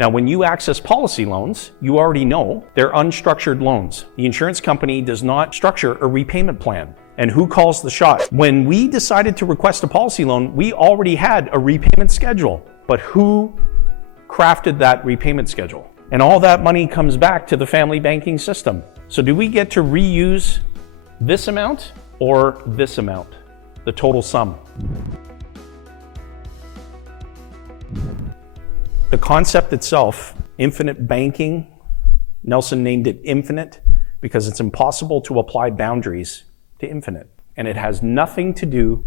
Now, when you access policy loans, you already know they're unstructured loans. The insurance company does not structure a repayment plan. And who calls the shots? When we decided to request a policy loan, we already had a repayment schedule. But who crafted that repayment schedule? And all that money comes back to the family banking system. So do we get to reuse this amount or this amount? The total sum. The concept itself, infinite banking, Nelson named it infinite because it's impossible to apply boundaries to infinite. And it has nothing to do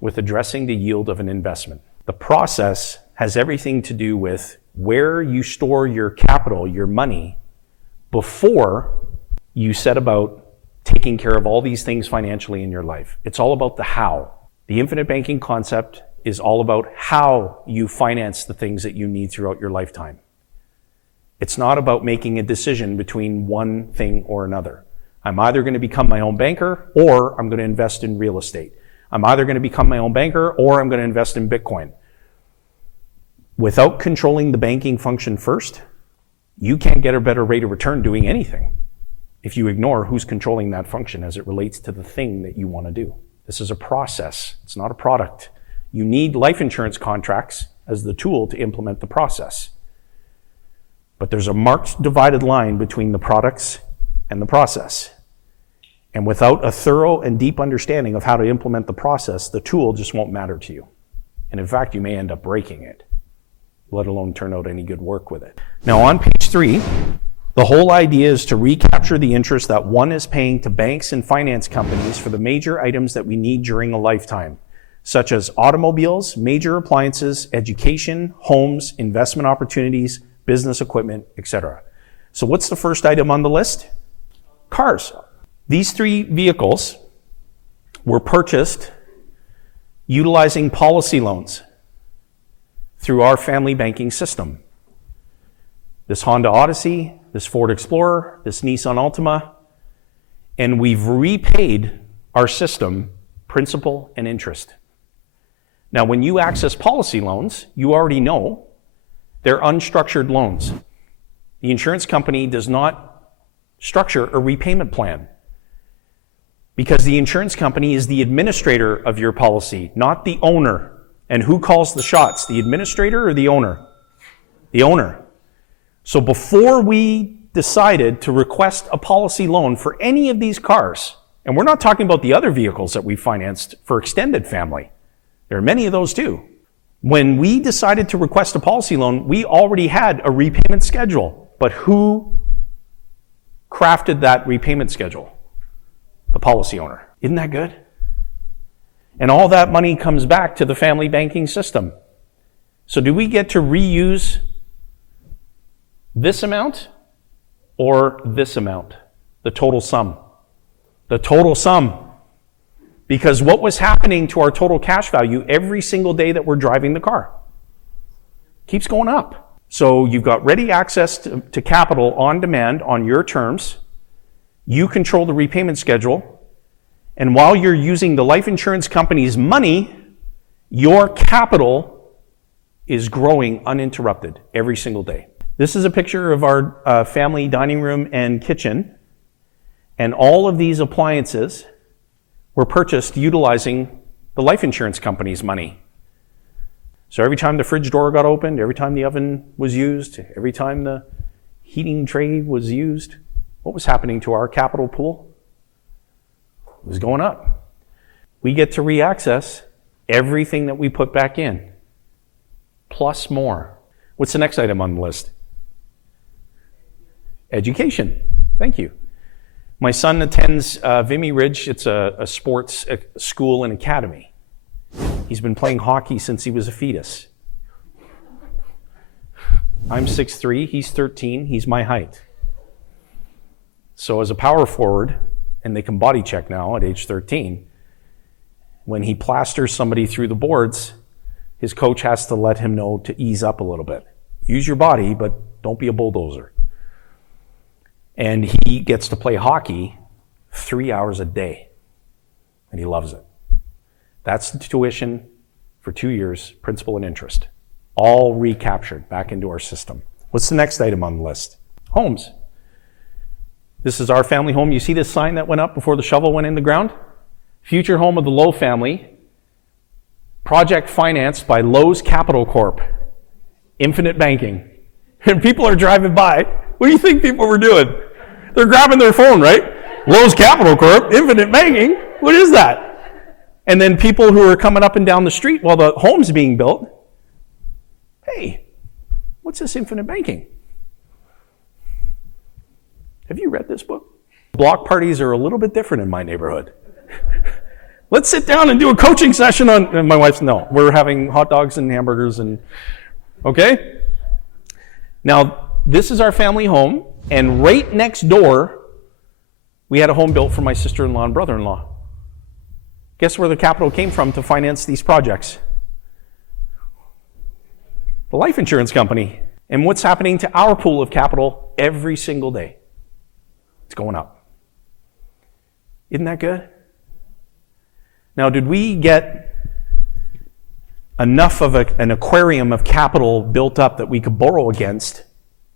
with addressing the yield of an investment. The process has everything to do with where you store your capital, your money, before you set about taking care of all these things financially in your life. It's all about the how. The infinite banking concept is all about how you finance the things that you need throughout your lifetime. It's not about making a decision between one thing or another. I'm either going to become my own banker or I'm going to invest in real estate. I'm either going to become my own banker or I'm going to invest in Bitcoin. Without controlling the banking function first, you can't get a better rate of return doing anything if you ignore who's controlling that function as it relates to the thing that you want to do. This is a process. It's not a product. You need life insurance contracts as the tool to implement the process. But there's a marked divided line between the products and the process. And without a thorough and deep understanding of how to implement the process, the tool just won't matter to you. And in fact, you may end up breaking it, let alone turn out any good work with it. Now on page 3, the whole idea is to recapture the interest that one is paying to banks and finance companies for the major items that we need during a lifetime, such as automobiles, major appliances, education, homes, investment opportunities, business equipment, etc. So what's the first item on the list? Cars. These 3 vehicles were purchased utilizing policy loans through our family banking system. This Honda Odyssey, this Ford Explorer, this Nissan Altima, and we've repaid our system principal and interest. Now, when you access policy loans, you already know they're unstructured loans. The insurance company does not structure a repayment plan because the insurance company is the administrator of your policy, not the owner. And who calls the shots, the administrator or the owner? The owner. So before we decided to request a policy loan for any of these cars, and we're not talking about the other vehicles that we financed for extended family, there are many of those too. When we decided to request a policy loan, we already had a repayment schedule. But who crafted that repayment schedule? The policy owner. Isn't that good? And all that money comes back to the family banking system. So do we get to reuse this amount or this amount? The total sum. The total sum. Because what was happening to our total cash value every single day that we're driving the car? Keeps going up. So you've got ready access to capital on demand on your terms. You control the repayment schedule. And while you're using the life insurance company's money, your capital is growing uninterrupted every single day. This is a picture of our family dining room and kitchen. And all of these appliances were purchased utilizing the life insurance company's money. So every time the fridge door got opened, every time the oven was used, every time the heating tray was used, what was happening to our capital pool? It was going up. We get to reaccess everything that we put back in, plus more. What's the next item on the list? Education. Thank you. My son attends Vimy Ridge. It's a sports school and academy. He's been playing hockey since he was a fetus. I'm 6'3", he's 13, he's my height. So as a power forward, and they can body check now at age 13, when he plasters somebody through the boards, his coach has to let him know to ease up a little bit. Use your body, but don't be a bulldozer. And he gets to play hockey 3 hours a day, and he loves it. That's the tuition for 2 years, principal and interest, all recaptured back into our system. What's the next item on the list? Homes. This is our family home. You see this sign that went up before the shovel went in the ground? Future home of the Lowe family. Project financed by Lowe's Capital Corp. Infinite banking. And people are driving by. What do you think people were doing? They're grabbing their phone, right? Lowe's Capital Corp, infinite banking. What is that? And then people who are coming up and down the street while the home's being built. Hey, what's this infinite banking? Have you read this book? Block parties are a little bit different in my neighborhood. Let's sit down and do a coaching session on, and my wife's, no, we're having hot dogs and hamburgers and, okay? Now, this is our family home, and right next door, we had a home built for my sister-in-law and brother-in-law. Guess where the capital came from to finance these projects? The life insurance company. And what's happening to our pool of capital every single day? It's going up. Isn't that good? Now, did we get enough of an aquarium of capital built up that we could borrow against?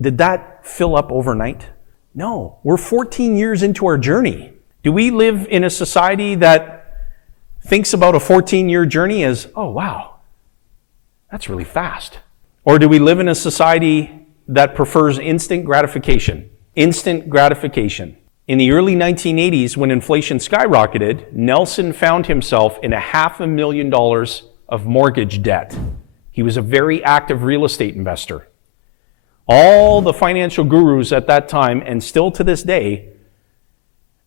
Did that fill up overnight? No. We're 14 years into our journey. Do we live in a society that thinks about a 14-year journey as, oh, wow, that's really fast? Or do we live in a society that prefers instant gratification? Instant gratification. In the early 1980s, when inflation skyrocketed, Nelson found himself in $500,000 of mortgage debt. He was a very active real estate investor. All the financial gurus at that time, and still to this day,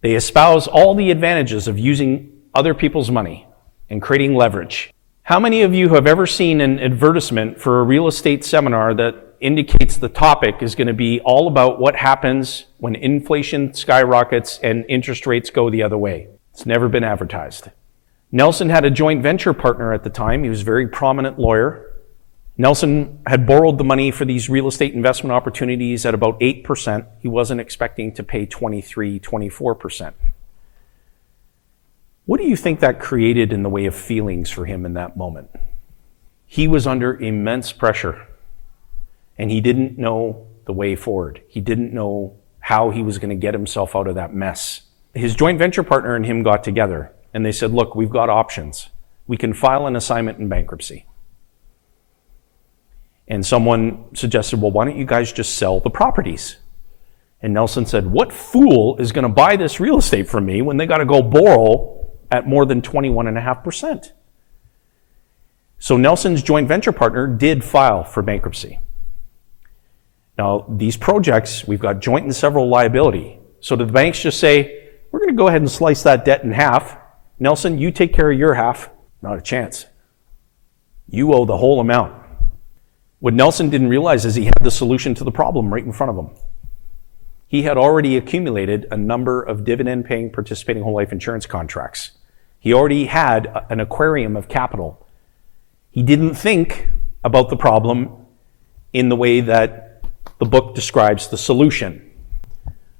they espouse all the advantages of using other people's money and creating leverage. How many of you have ever seen an advertisement for a real estate seminar that indicates the topic is going to be all about what happens when inflation skyrockets and interest rates go the other way? It's never been advertised. Nelson had a joint venture partner at the time. He was a very prominent lawyer. Nelson had borrowed the money for these real estate investment opportunities at about 8%. He wasn't expecting to pay 23, 24%. What do you think that created in the way of feelings for him in that moment? He was under immense pressure, and he didn't know the way forward. He didn't know how he was going to get himself out of that mess. His joint venture partner and him got together, and they said, look, we've got options. We can file an assignment in bankruptcy. And someone suggested, well, why don't you guys just sell the properties? And Nelson said, what fool is going to buy this real estate from me when they got to go borrow at more than 21.5%? So Nelson's joint venture partner did file for bankruptcy. Now, these projects, we've got joint and several liability. So did the banks just say, we're going to go ahead and slice that debt in half. Nelson, you take care of your half. Not a chance. You owe the whole amount. What Nelson didn't realize is he had the solution to the problem right in front of him. He had already accumulated a number of dividend-paying participating whole life insurance contracts. He already had an aquarium of capital. He didn't think about the problem in the way that the book describes the solution.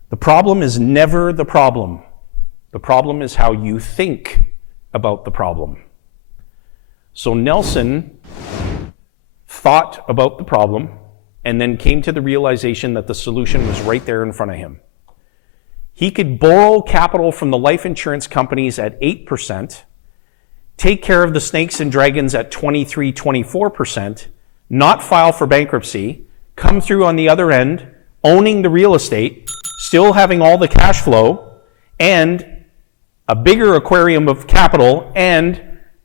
The problem is never the problem. The problem is how you think about the problem. So Nelson thought about the problem and then came to the realization that the solution was right there in front of him. He could borrow capital from the life insurance companies at 8%, take care of the snakes and dragons at 23, 24%, not file for bankruptcy, come through on the other end, owning the real estate, still having all the cash flow, and a bigger aquarium of capital, and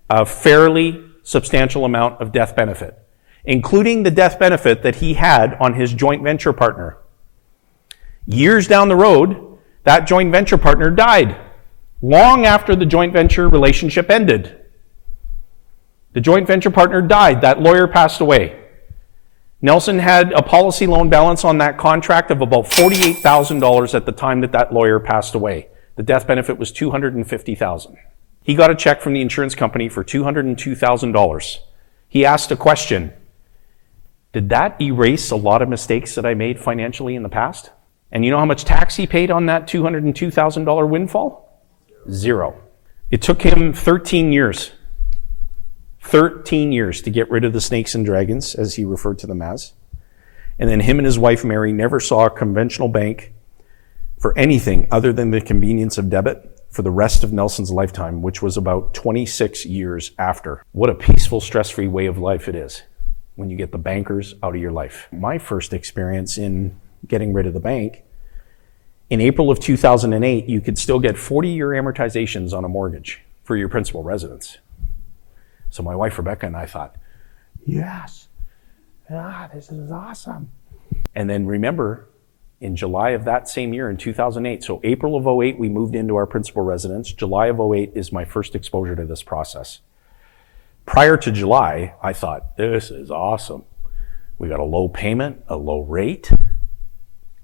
a fairly substantial amount of death benefit, including the death benefit that he had on his joint venture partner. Years down the road, that joint venture partner died, long after the joint venture relationship ended. The joint venture partner died. That lawyer passed away. Nelson had a policy loan balance on that contract of about $48,000 at the time that that lawyer passed away. The death benefit was $250,000. He got a check from the insurance company for $202,000. He asked a question: did that erase a lot of mistakes that I made financially in the past? And you know how much tax he paid on that $202,000 windfall? 0. It took him 13 years. 13 years to get rid of the snakes and dragons, as he referred to them as. And then him and his wife, Mary, never saw a conventional bank for anything other than the convenience of debit for the rest of Nelson's lifetime, which was about 26 years after. What a peaceful, stress-free way of life it is when you get the bankers out of your life. My first experience in getting rid of the bank, in April of 2008, you could still get 40-year amortizations on a mortgage for your principal residence. So my wife, Rebecca, and I thought, yes, this is awesome. And then remember, in July of that same year, in 2008, so April of 08, we moved into our principal residence. July of 08 is my first exposure to this process. Prior to July, I thought, this is awesome. We got a low payment, a low rate,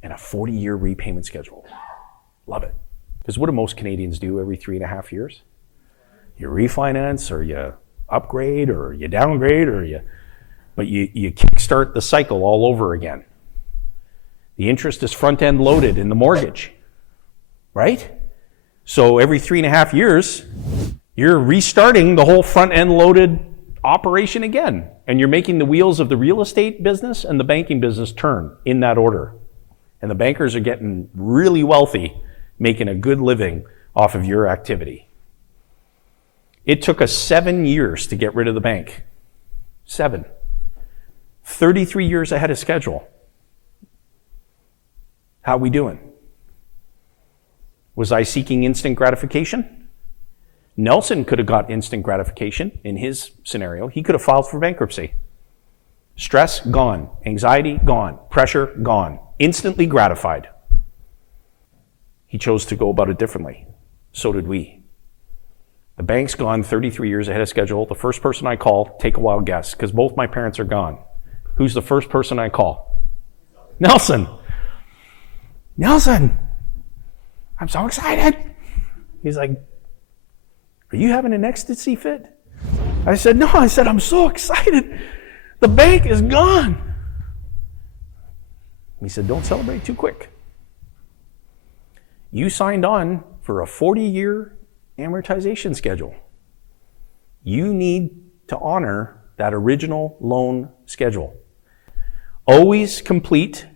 and a 40-year repayment schedule. Love it. Because what do most Canadians do every 3.5 years? You refinance, or you upgrade, or you downgrade, but you kickstart the cycle all over again. The interest is front-end loaded in the mortgage, right? So every 3.5 years, you're restarting the whole front-end loaded operation again. And you're making the wheels of the real estate business and the banking business turn in that order. And the bankers are getting really wealthy, making a good living off of your activity. It took us 7 years to get rid of the bank. 7. 33 years ahead of schedule. How we doing? Was I seeking instant gratification? Nelson could have got instant gratification in his scenario. He could have filed for bankruptcy. Stress, gone. Anxiety, gone. Pressure, gone. Instantly gratified. He chose to go about it differently. So did we. The bank's gone 33 years ahead of schedule. The first person I call, take a wild guess, because both my parents are gone. Who's the first person I call? Nelson. Nelson, I'm so excited. He's like, are you having an ecstasy fit? I said, no. I said, I'm so excited. The bank is gone. He said, don't celebrate too quick. You signed on for a 40-year amortization schedule. You need to honor that original loan schedule. Always complete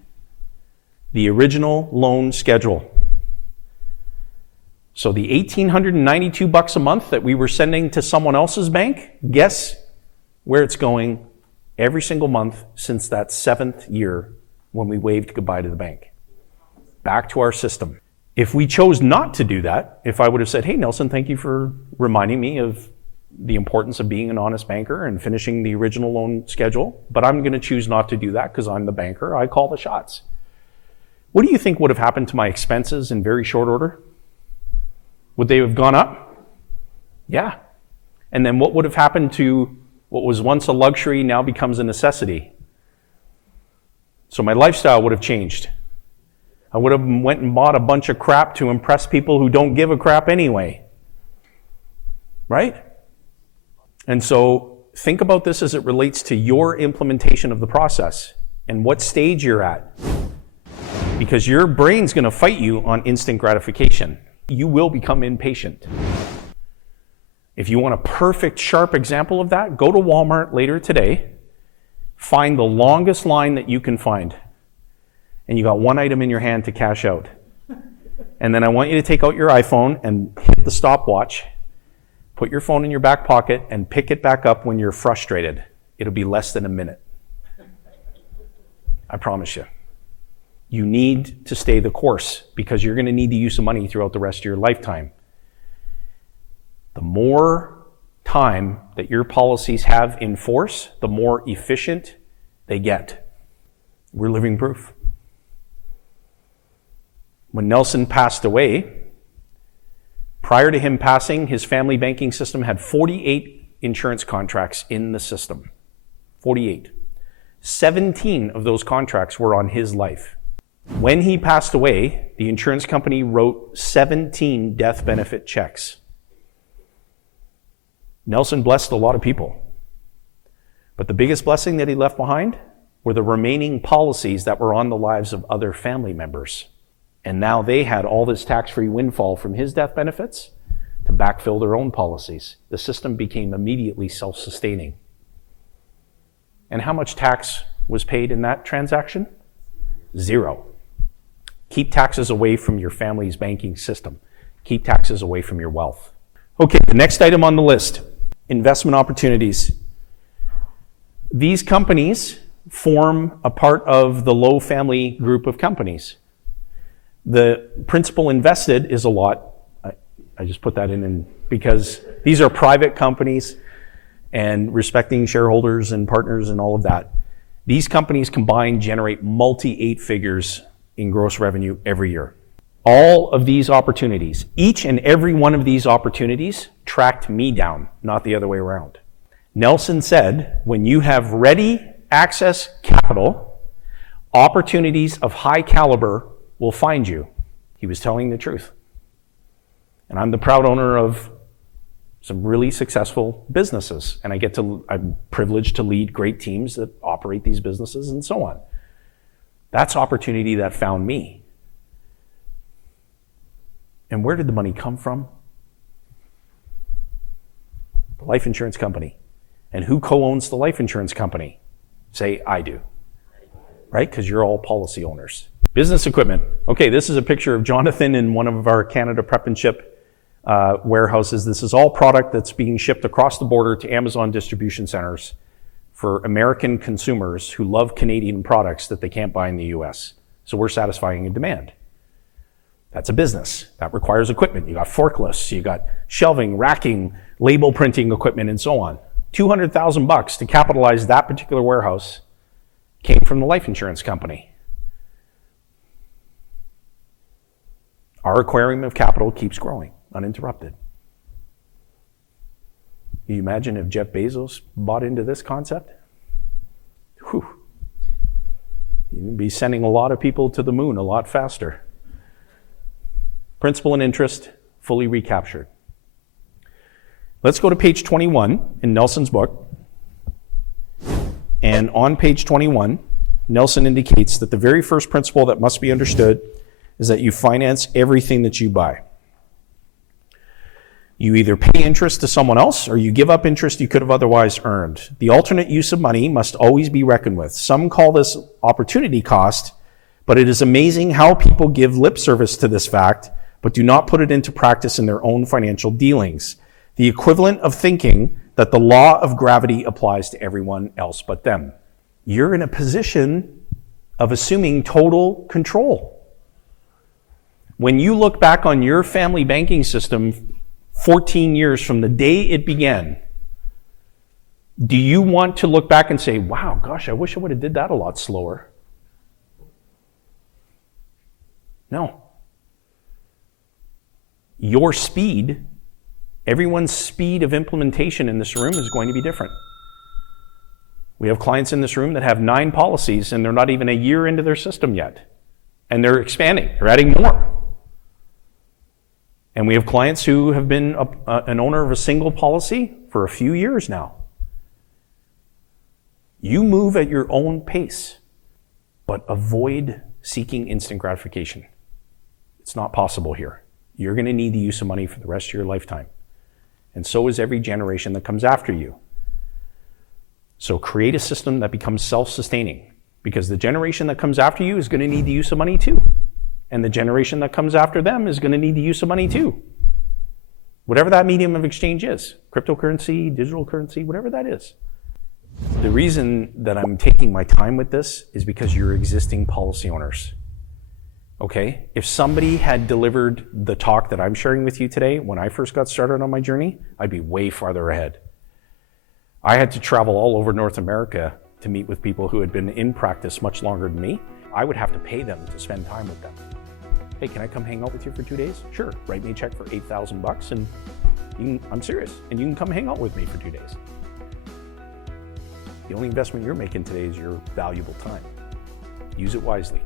the original loan schedule. So the $1,892 a month that we were sending to someone else's bank, guess where it's going every single month since that 7th year when we waved goodbye to the bank? Back to our system. If we chose not to do that, if I would have said, hey, Nelson, thank you for reminding me of the importance of being an honest banker and finishing the original loan schedule, but I'm going to choose not to do that because I'm the banker. I call the shots. What do you think would have happened to my expenses in very short order? Would they have gone up? Yeah. And then what would have happened to what was once a luxury now becomes a necessity? So my lifestyle would have changed. I would have went and bought a bunch of crap to impress people who don't give a crap anyway. Right? And so think about this as it relates to your implementation of the process and what stage you're at. Because your brain's going to fight you on instant gratification. You will become impatient. If you want a perfect, sharp example of that, go to Walmart later today, find the longest line that you can find, and you got one item in your hand to cash out. And then I want you to take out your iPhone and hit the stopwatch, put your phone in your back pocket, and pick it back up when you're frustrated. It'll be less than a minute. I promise you. You need to stay the course because you're going to need to use some money throughout the rest of your lifetime. The more time that your policies have in force, the more efficient they get. We're living proof. When Nelson passed away, prior to him passing, his family banking system had 48 insurance contracts in the system. 48. 17 of those contracts were on his life. When he passed away, the insurance company wrote 17 death benefit checks. Nelson blessed a lot of people. But the biggest blessing that he left behind were the remaining policies that were on the lives of other family members. And now they had all this tax-free windfall from his death benefits to backfill their own policies. The system became immediately self-sustaining. And how much tax was paid in that transaction? 0. Keep taxes away from your family's banking system. Keep taxes away from your wealth. Okay, the next item on the list, investment opportunities. These companies form a part of the Lowe family group of companies. The principal invested is a lot. I just put that in because these are private companies and respecting shareholders and partners and all of that. These companies combined generate multi-8 figures in gross revenue every year. All of these opportunities, each and every one of these opportunities tracked me down, not the other way around. Nelson said, when you have ready access capital, opportunities of high caliber will find you. He was telling the truth. And I'm the proud owner of some really successful businesses. And I'm privileged to lead great teams that operate these businesses and so on. That's opportunity that found me. And where did the money come from? The life insurance company. And who co-owns the life insurance company? Say, I do. Right? Because you're all policy owners. Business equipment. Okay, this is a picture of Jonathan in one of our Canada Prep and Ship warehouses. This is all product that's being shipped across the border to Amazon distribution centers for American consumers who love Canadian products that they can't buy in the US. So we're satisfying a demand. That's a business. That requires equipment. You got forklifts, you got shelving, racking, label printing equipment, and so on. $200,000 to capitalize that particular warehouse came from the life insurance company. Our aquarium of capital keeps growing, uninterrupted. Can you imagine if Jeff Bezos bought into this concept? Whew. You'd be sending a lot of people to the moon a lot faster. Principal and interest, fully recaptured. Let's go to page 21 in Nelson's book. And on page 21, Nelson indicates that the very first principle that must be understood is that you finance everything that you buy. You either pay interest to someone else or you give up interest you could have otherwise earned. The alternate use of money must always be reckoned with. Some call this opportunity cost, but it is amazing how people give lip service to this fact, but do not put it into practice in their own financial dealings. The equivalent of thinking that the law of gravity applies to everyone else but them. You're in a position of assuming total control. When you look back on your family banking system 14 years from the day it began, do you want to look back and say, wow, gosh, I wish I would have did that a lot slower? No. Your speed, everyone's speed of implementation in this room is going to be different. We have clients in this room that have 9 policies and they're not even a year into their system yet. And they're expanding, they're adding more. And we have clients who have been an owner of a single policy for a few years now. You move at your own pace, but avoid seeking instant gratification. It's not possible here. You're going to need the use of money for the rest of your lifetime. And so is every generation that comes after you. So create a system that becomes self-sustaining, because the generation that comes after you is going to need the use of money too. And the generation that comes after them is going to need the use of money too. Whatever that medium of exchange is, cryptocurrency, digital currency, whatever that is. The reason that I'm taking my time with this is because you're existing policy owners. Okay? If somebody had delivered the talk that I'm sharing with you today when I first got started on my journey, I'd be way farther ahead. I had to travel all over North America to meet with people who had been in practice much longer than me. I would have to pay them to spend time with them. Hey, can I come hang out with you for 2 days? Sure, write me a check for $8,000 and I'm serious, and you can come hang out with me for 2 days. The only investment you're making today is your valuable time. Use it wisely.